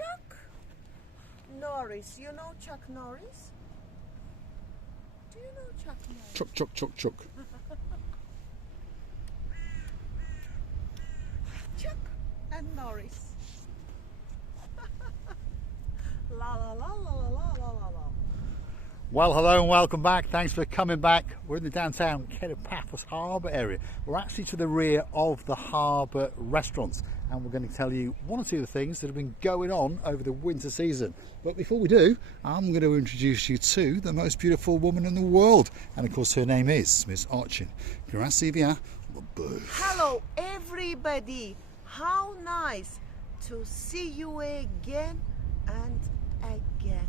Chuck Norris. You know Chuck Norris? Do you know Chuck Norris? Chuck, Chuck, Chuck, Chuck. Chuck and Norris. La la la la la la la la. Well, hello and welcome back. Thanks for coming back. We're in the downtown Kato Paphos Harbour area. We're actually to the rear of the Harbour restaurants, and we're going to tell you one or two of the things that have been going on over the winter season. But before we do, I'm going to introduce you to the most beautiful woman in the world, and of course her name is Miss Archin. Grazie via. Hello everybody. How nice to see you again and again.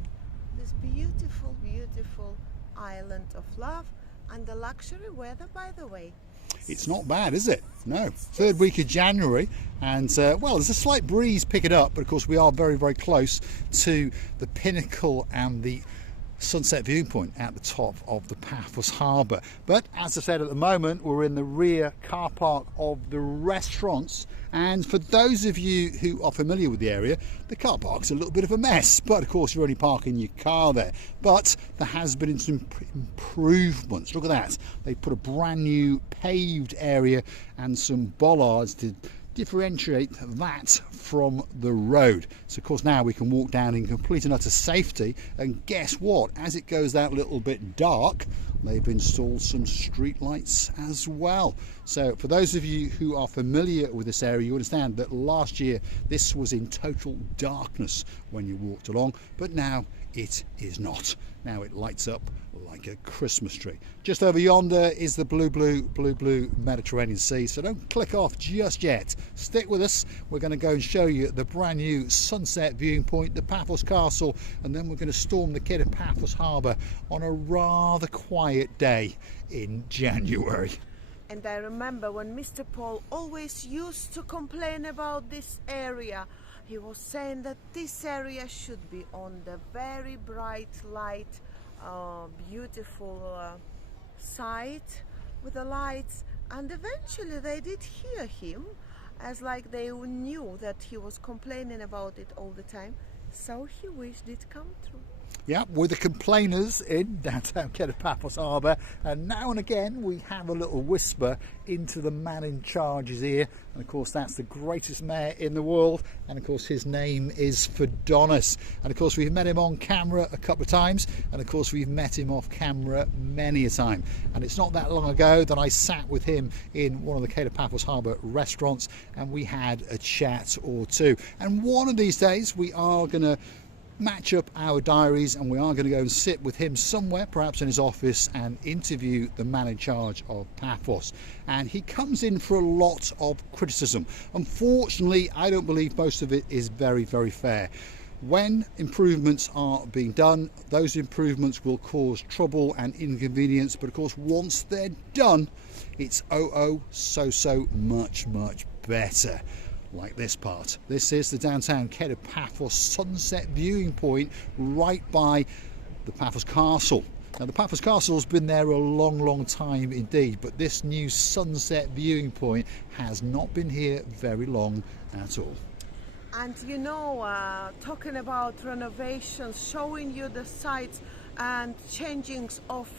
This beautiful, beautiful island of love and the luxury weather, by the way. It's not bad, is it? No. Third week of January, and well, there's a slight breeze picking up, but of course we are very, very close to the pinnacle and the sunset viewing point at the top of the Paphos Harbour. But as I said, at the moment we're in the rear car park of the restaurants, and for those of you who are familiar with the area, the car park's a little bit of a mess, but of course you're only parking your car there. But there has been some improvements. Look at that, they put a brand new paved area and some bollards to differentiate that from the road. So of course now we can walk down in complete and utter safety, and guess what, as it goes that little bit dark, they've installed some street lights as well. So for those of you who are familiar with this area, you understand that last year this was in total darkness when you walked along, but now it is not. Now it lights up like a Christmas tree. Just over yonder is the blue Mediterranean Sea, so don't click off just yet. Stick with us. We're going to go and show you the brand new sunset viewing point, the Paphos Castle, and then we're going to storm the Kato Paphos Harbour on a rather quiet day in January. And I remember when Mr. Paul always used to complain about this area. He was saying that this area should be on the very bright light, beautiful side with the lights, and eventually they did hear him, as like they knew that he was complaining about it all the time, so he wished it come true. Yeah, we're the complainers in downtown Kato Paphos Harbour, and now and again we have a little whisper into the man in charge's ear, and of course that's the greatest mayor in the world, and of course his name is Fodonis, and of course we've met him on camera a couple of times, and of course we've met him off camera many a time, and it's not that long ago that I sat with him in one of the Kato Paphos Harbour restaurants and we had a chat or two, and one of these days we are going to match up our diaries and we are going to go and sit with him somewhere, perhaps in his office, and interview the man in charge of Paphos. And he comes in for a lot of criticism. Unfortunately, I don't believe most of it is very, very fair. When improvements are being done, those improvements will cause trouble and inconvenience, but of course once they're done, it's so much better. Like this part. This is the downtown Kato Paphos sunset viewing point right by the Paphos Castle. Now the Paphos Castle's been there a long time indeed, but this new sunset viewing point has not been here very long at all. And you know, talking about renovations, showing you the sites and changings of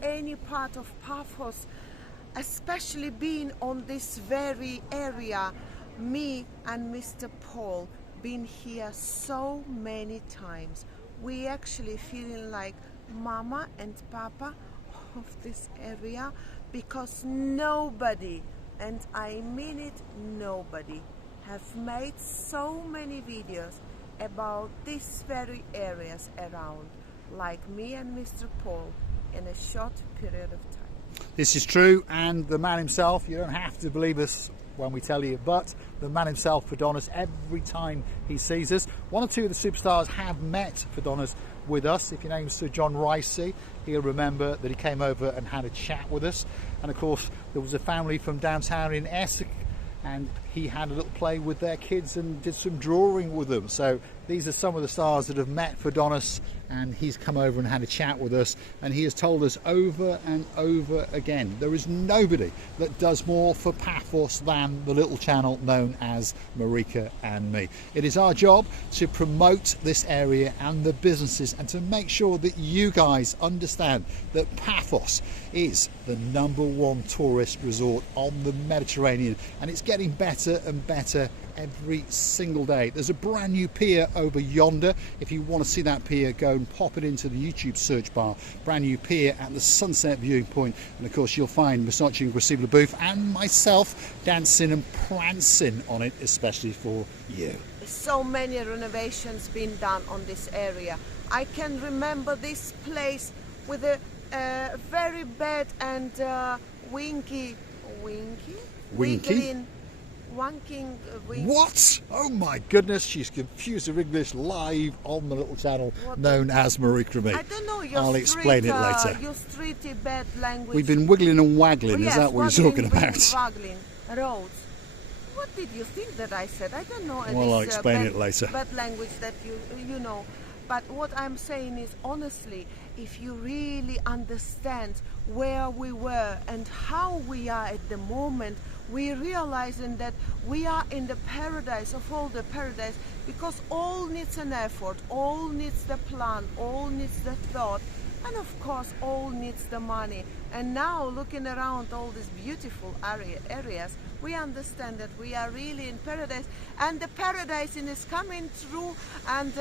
any part of Paphos, especially being on this very area, me and Mr. Paul been here so many times. We actually feeling like Mama and Papa of this area, because nobody, and I mean it, nobody, have made so many videos about these very areas around like me and Mr. Paul in a short period of time. This is true, and the man himself, you don't have to believe us when we tell you, but the man himself, Fodonis, every time he sees us, one or two of the superstars have met Fodonis with us. If your name's Sir John Ricey, he'll remember that he came over and had a chat with us. And of course there was a family from downtown in Essex, and he had a little play with their kids and did some drawing with them. So These are some of the stars that have met Fordonis, and he's come over and had a chat with us, and he has told us over and over again there is nobody that does more for Paphos than the little channel known as Marika and me. It is our job to promote this area and the businesses, and to make sure that you guys understand that Paphos is the #1 tourist resort on the Mediterranean, and it's getting better and better every single day. There's a brand new pier over yonder. If you want to see that pier, go and pop it into the YouTube search bar. Brand new pier at the sunset viewing point, and of course you'll find Masochi and Gracibla Booth and myself dancing and prancing on it, especially for you. So many renovations been done on this area. I can remember this place with a very bad and wiggling. What? Oh my goodness, she's confused her English live on the little channel known as Marika Me. I don't know, I'll explain it later. Your streety bad language. We've been wiggling and waggling, yes, is that what you're talking about? Waggling, roads. What did you think that I said? I don't know. Well, I'll explain it later. Bad language that you know. But what I'm saying is, honestly, if you really understand where we were and how we are at the moment, we realizing that we are in the paradise of all the paradise, because all needs an effort, all needs the plan, all needs the thought, and of course all needs the money. And now looking around all these beautiful areas, we understand that we are really in paradise, and the paradise is coming through and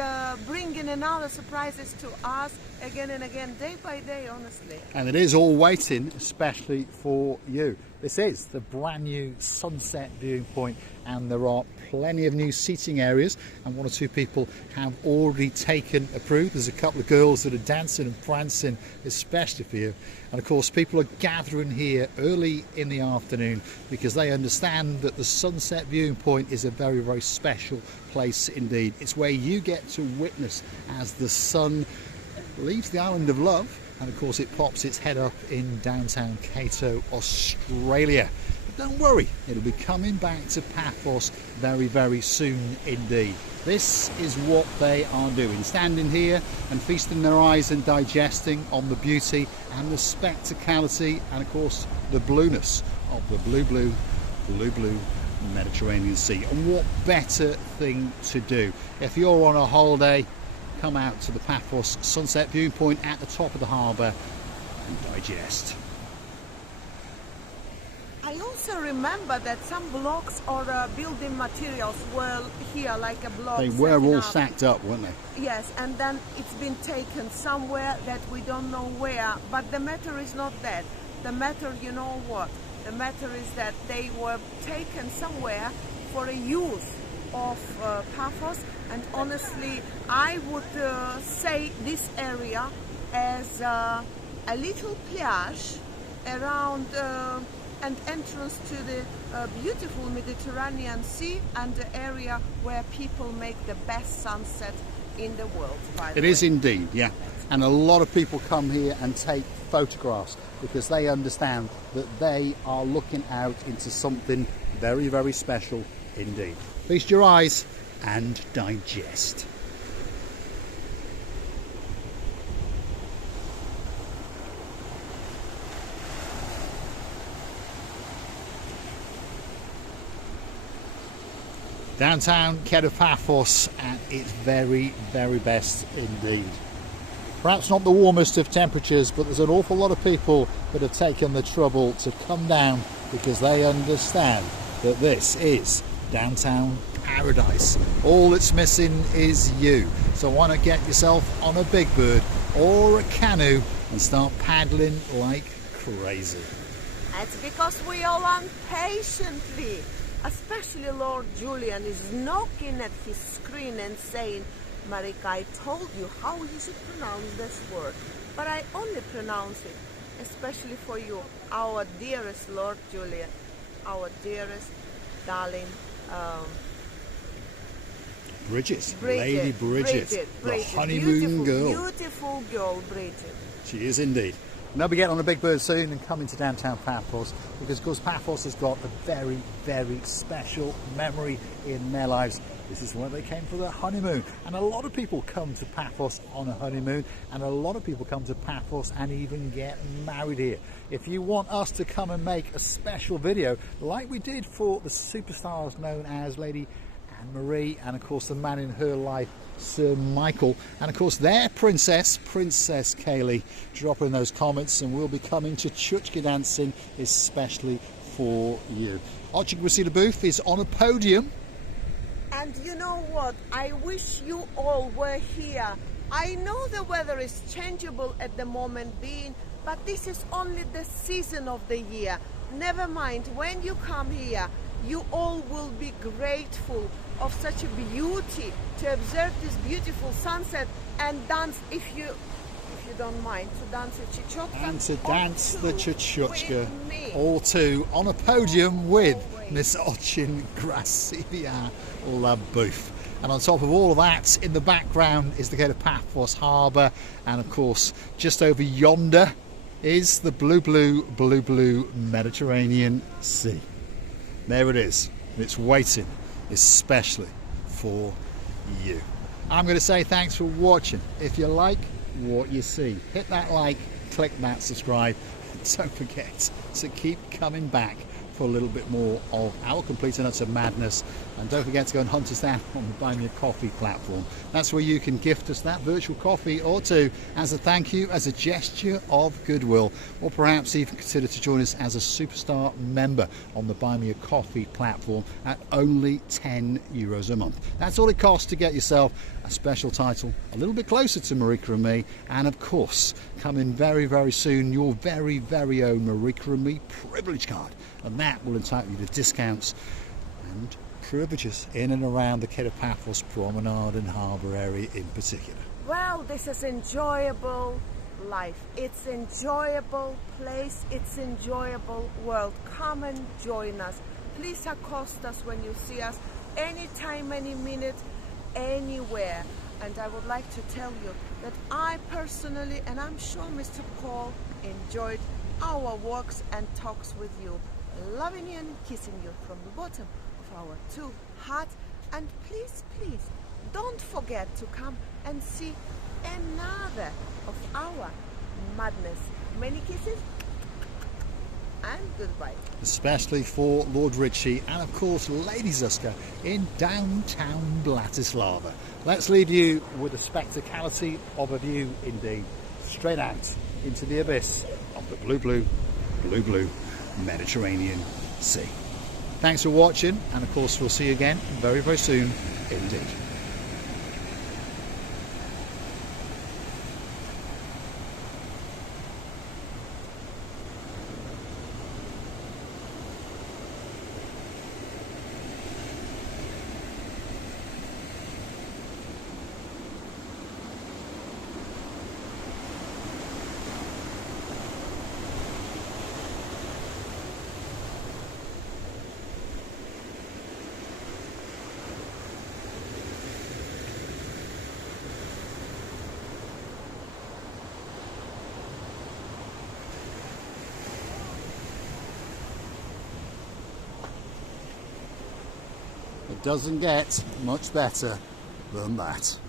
bringing another surprises to us again and again, day by day, honestly. And it is all waiting especially for you. This is the brand new sunset viewing point, and there are plenty of new seating areas, and 1 or 2 people have already taken approved. There's a couple of girls that are dancing and prancing especially for you. And of course people are gathering here early in the afternoon because they understand that the sunset viewing point is a very, very special place indeed. It's where you get to witness as the sun leaves the island of love, and of course it pops its head up in downtown Kato, Australia. But don't worry, it'll be coming back to Paphos very, very soon indeed. This is what they are doing, standing here and feasting their eyes and digesting on the beauty and the spectacality and of course the blueness of the blue Mediterranean Sea. And what better thing to do? If you're on a holiday, come out to the Paphos sunset viewing point at the top of the harbour and digest. I also remember that some blocks or building materials were here, like a block. They were all stacked up, weren't they? Yes, and then it's been taken somewhere that we don't know where. But the matter is not that. The matter, you know what? The matter is that they were taken somewhere for a use of Paphos, and honestly I would say this area as a little plage around an entrance to the beautiful Mediterranean Sea, and the area where people make the best sunset in the world, by the way. It is indeed, yeah. And a lot of people come here and take photographs because they understand that they are looking out into something very, very special indeed. Feast your eyes and digest. Downtown Kato Paphos at its very, very best indeed. Perhaps not the warmest of temperatures, but there's an awful lot of people that have taken the trouble to come down because they understand that this is downtown paradise. All it's missing is you. So why not get yourself on a big bird or a canoe and start paddling like crazy. That's because we all want patiently. Especially Lord Julian is knocking at his screen and saying, Marika, I told you how you should pronounce this word, but I only pronounce it, especially for you, our dearest Lord Julian, our dearest darling Bridget, Lady Bridget, the honeymoon girl. Beautiful girl, Bridget. She is indeed. they'll be getting on a big bird soon and coming to downtown Paphos, because of course Paphos has got a very, very special memory in their lives. This is where they came for their honeymoon, and a lot of people come to Paphos on a honeymoon, and a lot of people come to Paphos and even get married here. If you want us to come and make a special video like we did for the superstars known as Lady Anne-Marie, and of course the man in her life, Sir Michael, and of course their Princess Kaylee, drop in those comments and we'll be coming to Chuchka dancing especially for you. Occupancy the booth is on a podium. And you know what? I wish you all were here. I know the weather is changeable at the moment being, but this is only the season of the year. Never mind, when you come here, you all will be grateful of such a beauty to observe this beautiful sunset and dance, if you don't mind, to dance the Chichotka. And to dance the Chichotka, all two on a podium with Miss Ochin Gracia Labouf. And on top of all of that, in the background is the Kato Paphos Harbour, and of course just over yonder is the blue Mediterranean Sea. There it is. It's waiting especially for you. I'm going to say thanks for watching. If you like what you see, hit that like, click that subscribe, and don't forget to keep coming back for a little bit more of our complete and utter madness. And don't forget to go and hunt us down on the Buy Me a Coffee platform. That's where you can gift us that virtual coffee or two as a thank you, as a gesture of goodwill, or perhaps even consider to join us as a superstar member on the Buy Me a Coffee platform at only €10 a month. That's all it costs to get yourself a special title, a little bit closer to Marika and me, and of course, coming very, very soon, your very, very own Marika and me privilege card. And that will entitle you to discounts and privileges in and around the Kato Paphos Promenade and Harbour area in particular. Well, this is enjoyable life. It's enjoyable place. It's enjoyable world. Come and join us. Please accost us when you see us, anytime, any minute, anywhere. And I would like to tell you that I personally, and I'm sure Mr. Paul, enjoyed our walks and talks with you. Loving you and kissing you from the bottom of our two hearts. And please, please, don't forget to come and see another of our madness. Many kisses and goodbye. Especially for Lord Ritchie and of course Lady Zuska in downtown Bratislava. Let's leave you with the spectacality of a view indeed, straight out into the abyss of the blue Mediterranean Sea. Thanks for watching, and of course we'll see you again very, very soon indeed. It doesn't get much better than that.